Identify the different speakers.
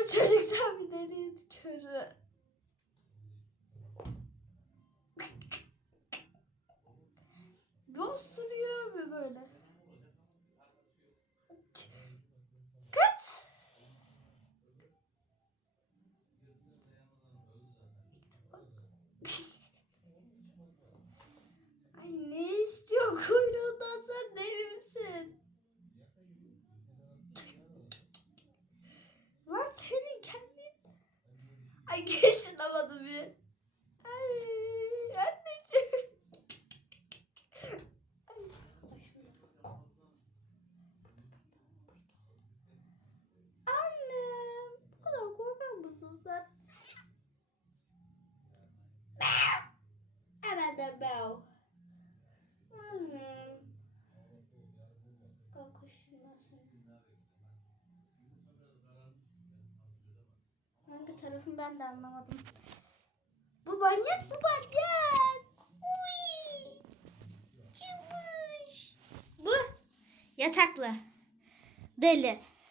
Speaker 1: bu çocuktan bir deliğin körü. Çıkamadım bir. Ay anneciğim. Ay. Annem, bu kadar korkar mısın sen? Evet de bev. Annem. Kalk koşayım ben seni. Hangi tarafım ben de anlamadım. Bu manyak bu manyak. Uy. Çıkmış. Bu yataklı. Deli.